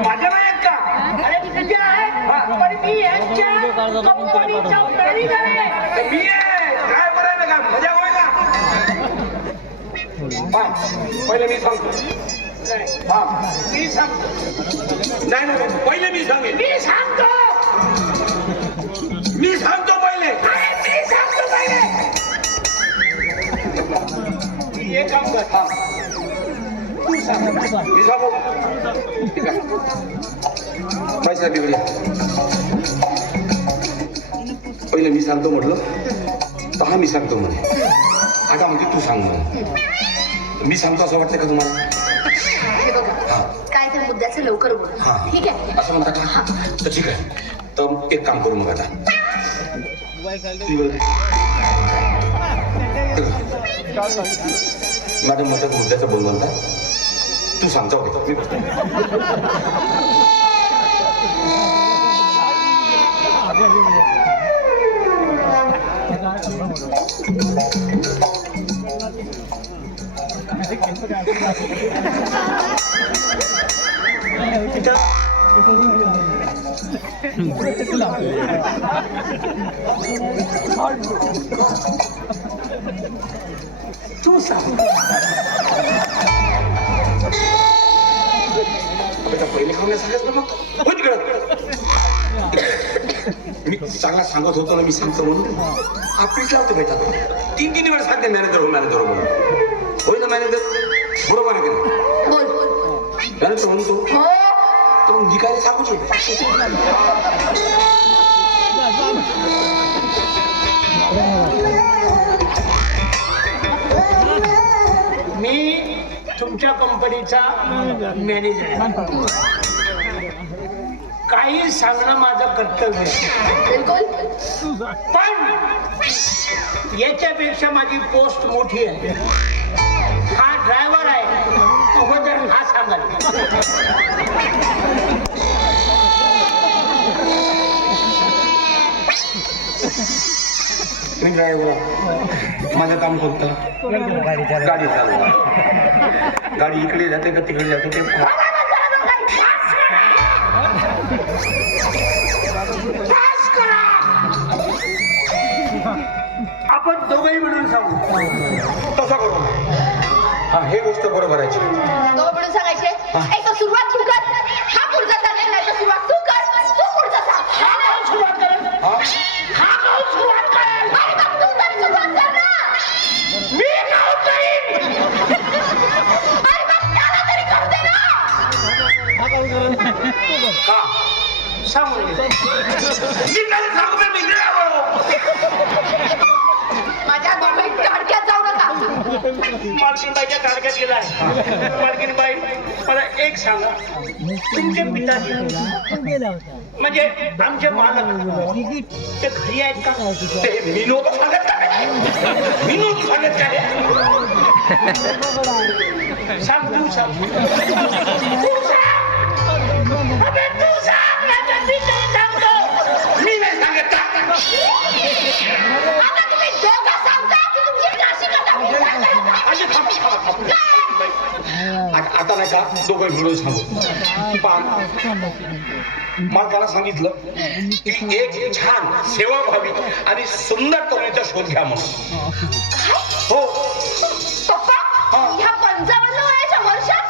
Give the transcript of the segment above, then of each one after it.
माझ्या का अरे तुझ्या आहेत पण मी यांच्या कंपनीचा मॅनेजर आहे मी आहे काय का मजा होय पहिले मी सांगतो हा मी सांगतो नाही नाही पहिले मी सांगेन मी सांगतो. मी एक काम कर हा तू सांग मी सांगू. ठीक आहे पैसा बिगडे पहिले मी सांगतो म्हटलं तर हा मी सांगतो म्हणे. आता म्हणजे तू सांग म्हणे. मी सांगतो असं वाटतं का तुम्हाला? बघा. काय त्या मुद्द्याचं लवकर बोल. हा. ठीक आहे? असं म्हणता का? तर ठीक आहे. तर एक काम करू मग आता. मॅडम मग मुद्द्याचं बोल म्हणता तू सांगतो मी बसतो तू पहिले खाऊन ना मग तिकडं. मी चांगला सांगत होतो ना मी सांगतो म्हणून. आपलीच लावतो बेटा तीन तीन वेळा सांगते मॅनेजर हो मॅनेजर हो म्हणून. होय. ना मॅनेजर बरोबर आहे की मॅनेजर म्हणतो तर मग मी काय सांगूच मी कंपनीचा मॅनेजर काही सांगणं माझं कर्तव्य आहे. बिलकुल. पण याच्यापेक्षा माझी पोस्ट मोठी आहे. हा ड्रायव्हर आहे. अगोदर हा सांगाल. मी ड्रायव्हर माझं काम कोणतं? गाडी चालवा गाडी इकडे जाते का तिकडे जाते ते पास करा आपण दोघंही मिळून सांगू. तसा करू. हा हे गोष्ट बरोबर आहे. सांगायचे? हा. सुरुवात तू कर हा पुढचा चालेल नाही तर सुरुवात तू. का? सांगू दे. मी त्याला सांगू बे, मी ड्रायव्हर माझ्या दोघं काडक्यात जाऊ नका. मालकीनबाईच्या तारखेत गेलाय मालकीनबाई मला एक सांगा. तुमचे पिताजी म्हणजे आमचे मालक ते घरी आहेत का? ते नव्हतं सांगत का? मी नव्हतं सांगत काय सांग तू सांग तू सांग. आता नाही का दोघं मिळून सांगू पण मालकाला सांगितलं की एक छान सेवा व्हावी आणि सुंदर तरुणीचा शोध घ्या म्हणून. हो.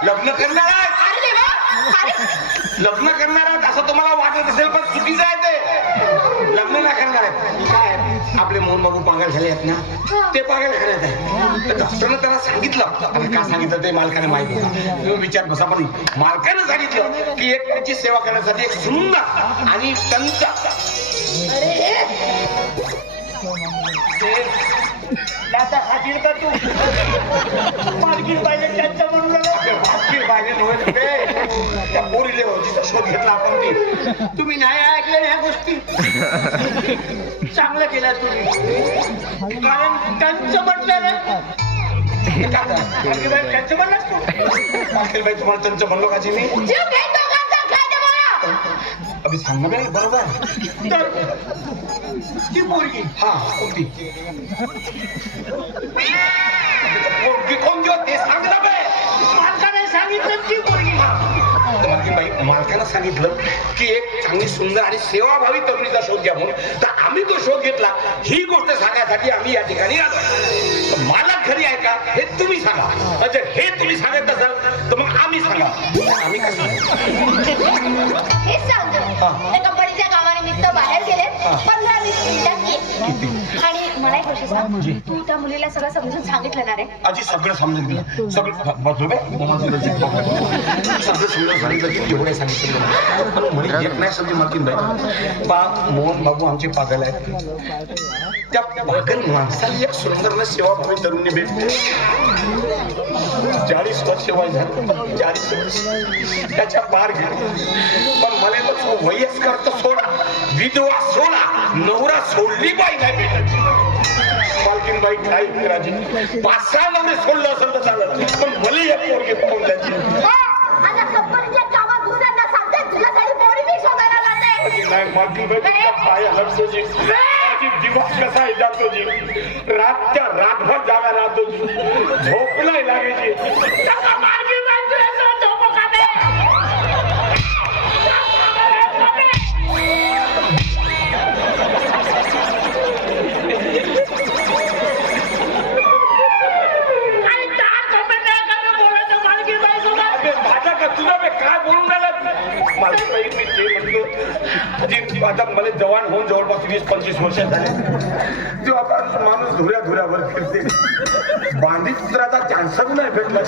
लग्न करणार लग्न करणार असं तुम्हाला वाटत असेल पण चुकीचं आहे ते. आपले मोहन बाबू पागल झाले आहेत ना? ते पागल करत आहे डॉक्टरनं त्यांना सांगितलं. आता का सांगितलं ते मालकाने माहिती विचार बसा पण मालकानं सांगितलं की एक त्यांची सेवा करण्यासाठी एक सुंदर आणि त्यांचा अरे! आता खातील का तू? मालकीन पाहिजे त्यांचं म्हणून. बाकी पाहिजे नव्हे ते. त्या पोरीले जिचा शोध घेतला आपण ती. तुम्ही नाही ऐकले ह्या गोष्टी? चांगलं केलं तुम्ही. कारण त्यांचं म्हटलं ना त्यांचं तुम्हाला त्यांचं म्हणलो का मी अभि सांगणं बे, बरोबर. आहे. तर ती पोरगी. हा कोणती पोरगी कोणती होती सांगितलं की एक चांगली सुंदर आणि सेवाभावी तरुणीचा शोध घ्या म्हणून. तर आम्ही तो शोध घेतला. ही गोष्ट सांगण्यासाठी आम्ही या ठिकाणी आलो. मला खरी आहे का? हे तुम्ही सांगा. जर हे तुम्ही सांगत असाल तर मग आम्ही सांगा. आम्ही कसं? कामानिमित्त बाहेर गेले. पंधरा वीस मिनिटात ये आणि मला एक गोष्ट सांग. तू त्या मुलीला सगळं समजून सांगितलं ना रे? आजी सगळं समजून गेलं सगळं बघलो बे, मला तुला जे बघलं. सगळं समजून सांगितलं की एवढे सांगितलं. म्हणे येत नाही समजे मलकीन बाई. पा मोहन बाबू आमचे पागल आहेत. त्या पागल माणसाला एक सुंदर न सेवाभावी तरुणी भेटते चाळीस वर्ष वय झालं. चाळीस वर्ष. त्याच्या पार गेली तो वयस्कर तर सोडा. विधवा सोडा. नवरा सोडली बाई नाही भेटत मालकीन बाई काय करायची? पाच सहा नवरे सोडलं असेल तर चालत पण मला या पोरगे पाहून द्यायची. आता कंपनीच्या कामात दुसऱ्यांना सांगते तुझ्यासाठी पोरी मी शोधायला लागले नाही मालकीन बाई तुमच्या पाया लागतो जी. माझी दिवस कसा आहे जातो जी. रातच्या रातभर जागा राहतो जी. झोप नाही लागायची. वर्ष झाले तेव्हापासून माणूस धुऱ्या धुऱ्यावर फिरते. बांधीत कुत्राचा चान्सच नाही भेटला.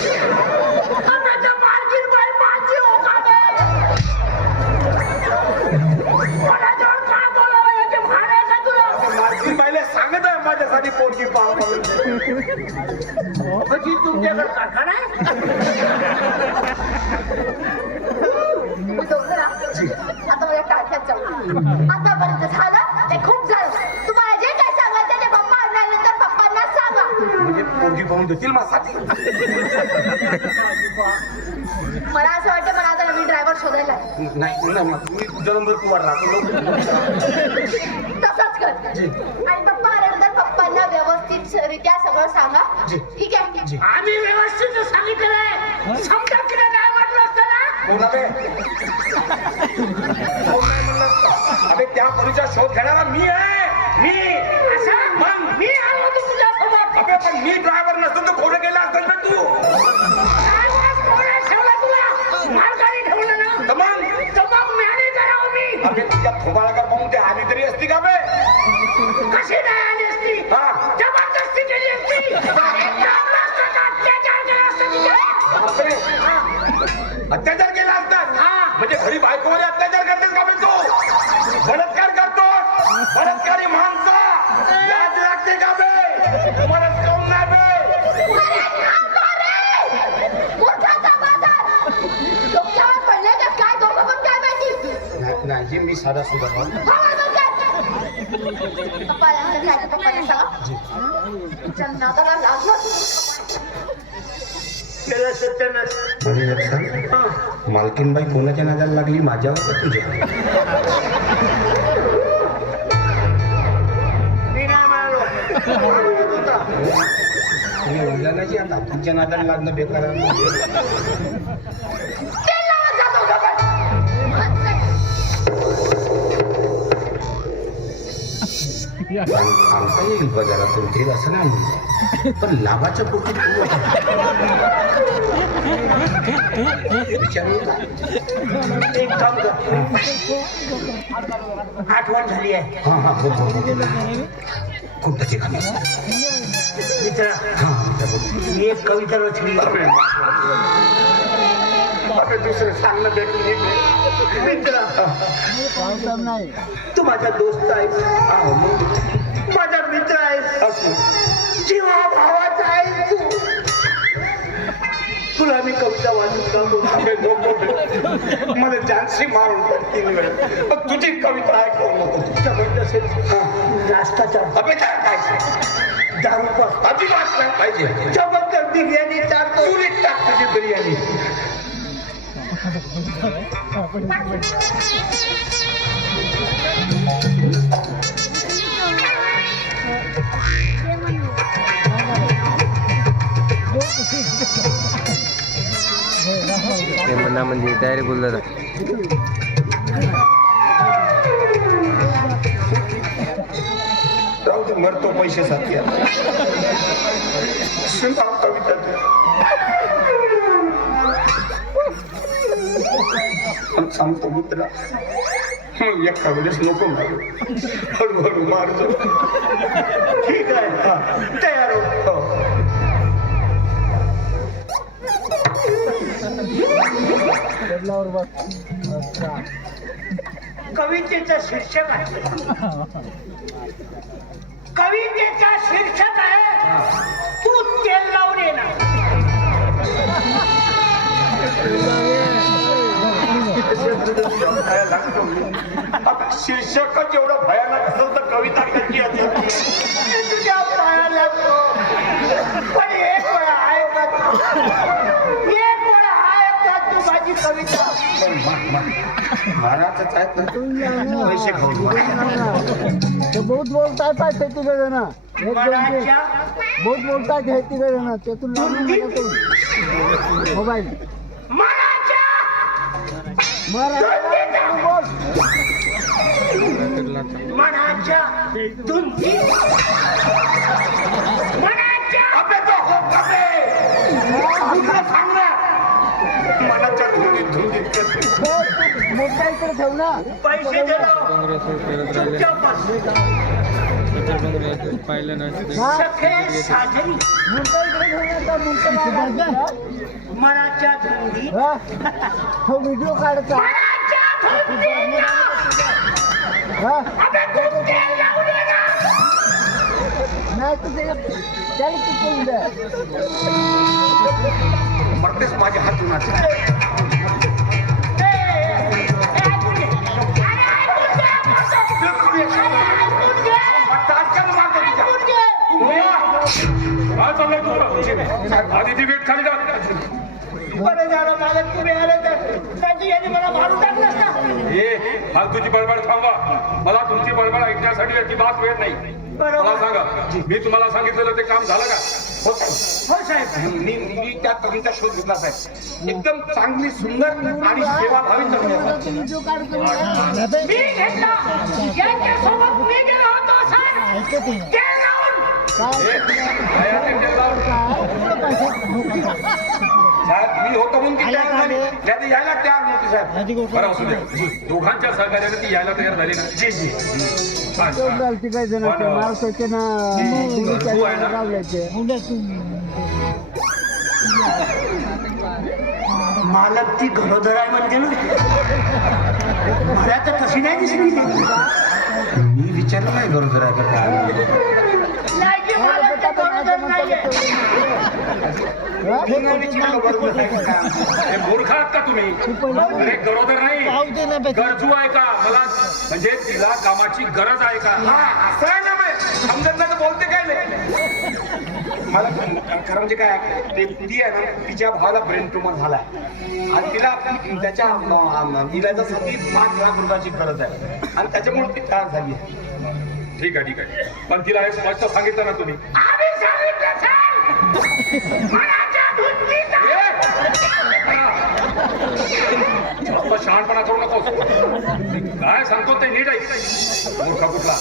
सांगत आहे माझ्यासाठी पोरगी पाहा म्हणजे तुमच्याकडे कारखाना आहे? तू आता माझ्या टाक्यात जाऊ आतापर्यंत झालं ते खूप झालं तुम्हाला जे काय सांगायचं ते पप्पा आणल्यानंतर पप्पांना सांगा म्हणजे माझ्यासाठी मला असं वाटतं मला आता नवीन ड्रायव्हर शोधायला आहे. नाही नाही नाही. मी तुझ्या नंबर कुवार राहतो तसंच कर. आणि पप्पा आल्यानंतर पप्पांना व्यवस्थित रित्या सगळं सांगा. जी. ठीक आहे आम्ही व्यवस्थित सांगितलेलं आहे समजा तिला काय म्हटलं असतं ना? कोण म्हणलं असतं. अबे त्या पोरीचा शोध घेणारा मी आहे. मी. असं? मग मी आलो होतो तुझ्यासोबत अबे पण मी ड्रायव्हर असतं ना तू अबे तुझ्या थोबाळाकर पाहून ते आली तरी असती का बे? कशी नाही आली असती? हा. जबरदस्ती केली असती? आणि एक सांग मालकीनबाई कोणाच्या नादाला लागली? माझ्यावर तुझ्या तुम्ही उल्हाणाची आता तुमच्या नादाला लागणं बेकार येईल बाजारातून तेल असं नाही म्हणलं. पण लाभाच्या पोटी? एक काम कर. आठवण झाली आहे हा हा ठिकाणी मित्रा हा एक कविता रचली. अबे दुसरं सांगणं भेटून मित्रा तू माझा दोस्त आहेस. माझा मित्र आहेस. जीवा भावाचा तुला मी कविता वाचून बे. मला जानसी मारून वेळा पण तुझी कविता ऐकू नको. तुझ्या म्हणत असेल. हा. नाश्ताचा अबे काय दारू पास. अजिबात नाही पाहिजे. जबरदस्त बिर्याणी चारतो. चुलीत टाक तुझी बिर्याणी. हे म्हणा म्हणजे तयारी बोलला राहू दे मरतो पैसे आता. कविता सांगतो मित्रा मग एका वेळेस नको मारू. हळूहळू मारतो. ठीक आहे तयार होतो हो. हो. कवितेचं शीर्षक आहे कवितेचा शीर्षक आहे तू तेल लावून येणार शीर्षकच एवढं भयानक असेल तर कविता कशी असेल तुझ्या पाया लागतो पण एक वेळा आहे का तू? एक वेळा आहे का तू माझी कविता पण महाराजच आहेत ना पैसे खाऊ तो बहुत बोलता है पाय खेती करे ना एक दोन के मनाच्या बहुत बोलता है करे ना त्यातून. मोबाईल महाराज मनाच्या धुंदी मनाच्या अबे तो हो अबे दुसरं सांग ना. मनाच्या धुंदीत धुंदीत करते. हे, मोठा इकडे ठेव ना पैसे दिलो चुपचाप बस. हा? सखे साजरी इकडे नाही लागत, मनाच्या धुंदी हा? व्हिडिओ काढता हा? नाही तर ते त्याला किती मरतेच माझे हात उन्हाचे तुझं आधी ती वेट खाली बरं झालं मालक तुम्ही आले तर. त्याची यांनी मला मारून टाकलं असतं. ए फालतूची बडबड थांबवा. मला तुमची बडबड ऐकण्यासाठी अजिबात वेळ नाही. मला सांगा. मी तुम्हाला सांगितलेलं ते काम झालं का? हो साहेब. हो साहेब मी मी त्या शोध घेतला साहेब एकदम चांगली सुंदर आणि सेवाभावी कवी आहे. व्हिडिओ काढतो मी घेतला यांच्यासोबत मी गेलो होतो साहेब ऐकत आहे. तेल लावून काय काय आहे ते लावून? साहेब मी होतो म्हणून ती तयार झाली नाही तर यायला तयार नव्हती साहेब. बरं असू दे. दोघांच्या सहकार्याने ती यायला तयार झाली ना. जी जी. चालते काय जण ना तू घरोदर आहे म्हणते ना. मला तर तशी नाही दिसली. मी विचारलं नाही गरोदर आहे का काय. का मूर्ख आहात का तुम्ही अरे गरोदर नाही गरजू आहे का मला म्हणजे तिला कामाची गरज आहे का हा असं आहे ना समजत नाही तर बोलते काय नाही मला खरं म्हणजे काय ते ती आहे ना तिच्या भावाला ब्रेन ट्युमर झालाय आणि तिला त्याच्या इलाजासाठी पाच लाख रुपयाची गरज आहे आणि त्याच्यामुळे ती त्रास झाली आहे ठीक आहे ठीक आहे. पण तिला हे स्पष्ट सांगितलं ना तुम्ही. शहाणपणा करू नकोस. काय सांगतो ते नीट मूर्ख कुठला?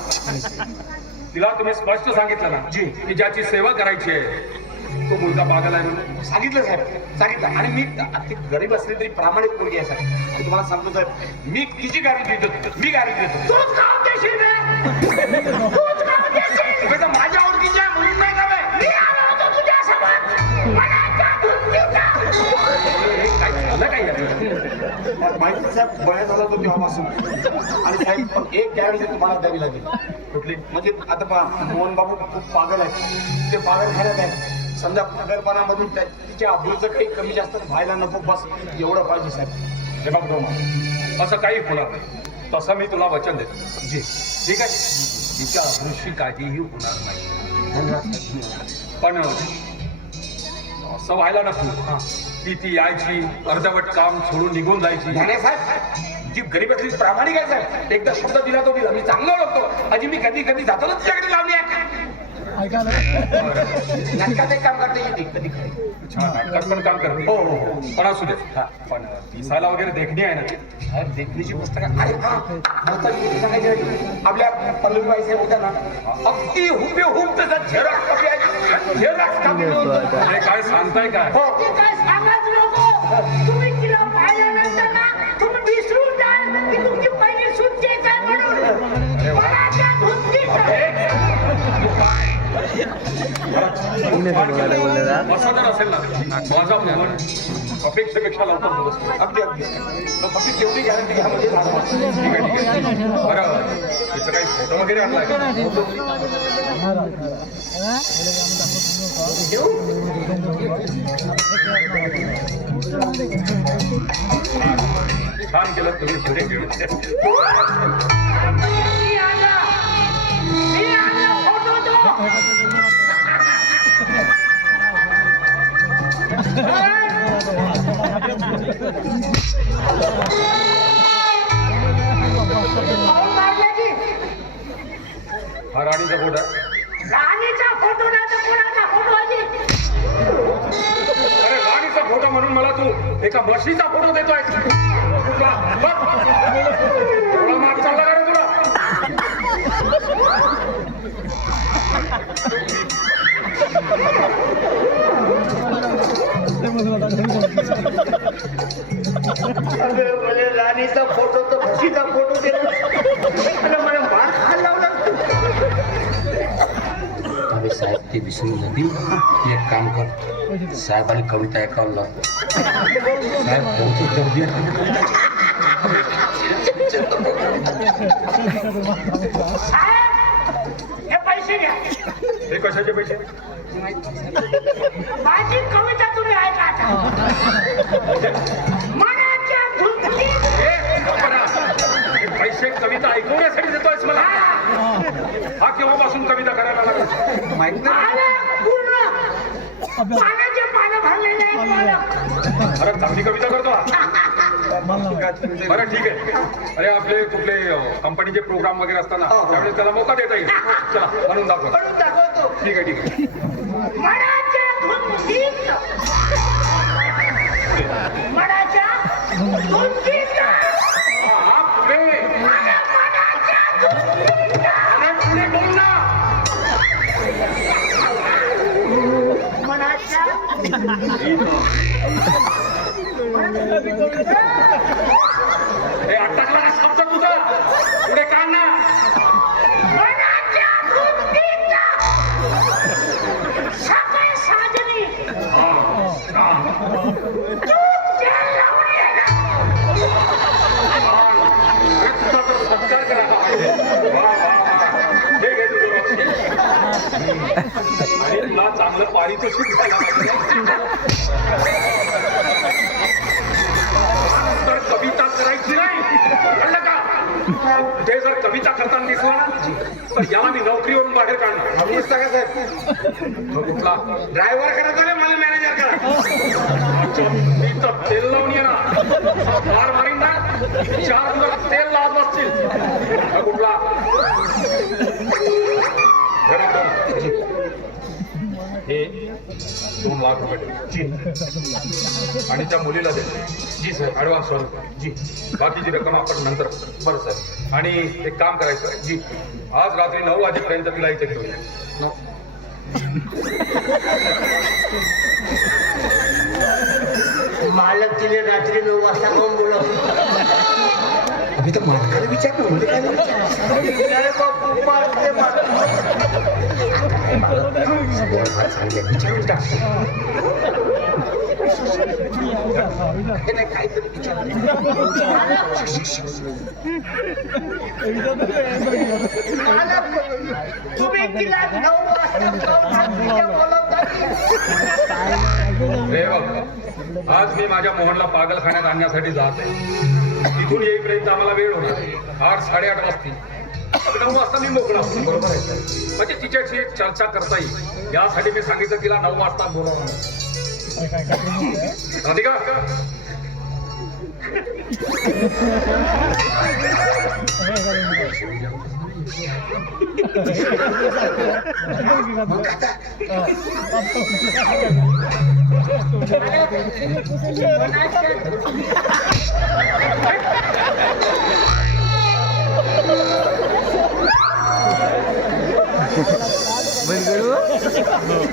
तिला तुम्ही स्पष्ट सांगितलं ना जी. की ज्याची सेवा करायची आहे तो मुलगा पागल आहे म्हणून सांगितलं साहेब. सांगितलं. आणि मी गरीब असली तरी प्रामाणिक मुलगी आहे साहेब. मी तुम्हाला सांगतो साहेब मी तिची गाडी देतो मी गाडी देतो तूच देशील माझ्या आहे म्हणून नाही का माहिती साहेब बळ्या झाला तो तेव्हापासून. आणि साहेब पण एक गॅरंटी तुम्हाला द्यावी लागेल. कुठली? म्हणजे आता पहा मोहन बाबू खूप पागल आहे ते पागल खाण्यात आहे समजा पगारपणामधून त्या- तिच्या अब्रूचं काही कमी जास्त व्हायला नको बस एवढं पाहिजे साहेब. हे बघ असं काही होणार नाही. तसं मी तुला वचन देतो. जी. ठीक आहे? तिच्या अदृश्य काहीही होणार नाही. पण असं व्हायला नको. ती ती यायची अर्धवट काम सोडून निघून जायची. साहेब जी गरीब असली प्रामाणिक आहे साहेब एकदा शब्द दिला तो दिला मी चांगलं ओळखतो. अजी मी कधी कधी जातो ना लावली आहे नाटकात एक काम करते येते कधी कधी छान नाटकात पण काम करते. हो, हो. पण असू दे. पण दिसायला वगैरे देखणी आहे ना देखणीची पुस्तकं अरे हा. सांगायचं. आपल्या पल्लवीबाई साहेब होत्या ना. अगदी हुबे हुब त्याचा झेरॉक्स कॉपी आहे. झेरॉक्स कॉपी नव्हतं. अरे काय सांगताय काय? हो. अपेक्षेपेक्षा लवकर अगदी अगदी फक्त तेवढी गॅरंटी घ्या म्हणजे ठीक आहे ठीक आहे बरं तिचं काही फोटो वगैरे आणला का? छान केलं तुम्ही पुढे घेऊन मी आला. मी आला फोटो तो. पाहून मारला की? हा राणीचा फोटो आहे. राणीचा फोटो फोटो अरे राणीचा फोटो म्हणून मला तू एका म्हशीचा फोटो देतोय विसरून जातील. एक काम कर. साहेबांनी कविता ऐकावं लागतो साहेब गर्दी हे पैसे घ्या. हे कशाचे पैसे? माझी कविता तुम्ही ऐका पैसे कविता ऐकवण्यासाठी देतोयस मला. हा केव्हापासून कविता करायला लागला? माहीत नाही. पाण्याचे पानं भरलेले आहेत अरे चांगली कविता करतो हा. बरं ठीक आहे अरे आपले कुठले कंपनीचे प्रोग्राम वगैरे असताना त्यावेळेस त्याला मोका देता येईल. चला म्हणून दाखव म्हणून दाखवतो. ठीक आहे ठीक आहे. मनाच्या धुंदीत. मनाच्या धुंदीत अटकला ना शब्द तुझा? पुढे काय पारितोषिक द्यायला पाहिजे. तर कविता करायची नाही. कळलं का? ते जर कविता करताना दिसला तर याला मी नोकरीवरून बाहेर काढणार. मीच टाका साहेब कुठला? ड्रायव्हर करत आले मला मॅनेजर करा मी तर तेल लावून येणार. मार मारीन ना. चार दिवस तेल लावत बसतील. कुठला? हे दोन लाख रुपये जी. आणि त्या मुलीला दे जी सर ॲडव्हान्स स्वरूप जी. बाकीची रक्कम आपण नंतर बरं सर. आणि एक काम करायचं जी. आज रात्री नऊ वाजेपर्यंत तिला इथे घेऊन मालक तिने रात्री नऊ वाजता कोण बोलव अभि तर मालकाला विचार ना म्हणजे काय काहीतरी आज मी माझ्या मोहनला पागलखान्यात आणण्यासाठी जात आहे. तिथून येईपर्यंत आम्हाला वेळ होणार आठ साडेआठ वाजतील. नऊ वाजता मी मोकळा होतो बरोबर आहे? म्हणजे तिच्याशी चर्चा करता येईल. यासाठी मी सांगितलं तिला नऊ वाजता बोलावं राधिका! बंद करू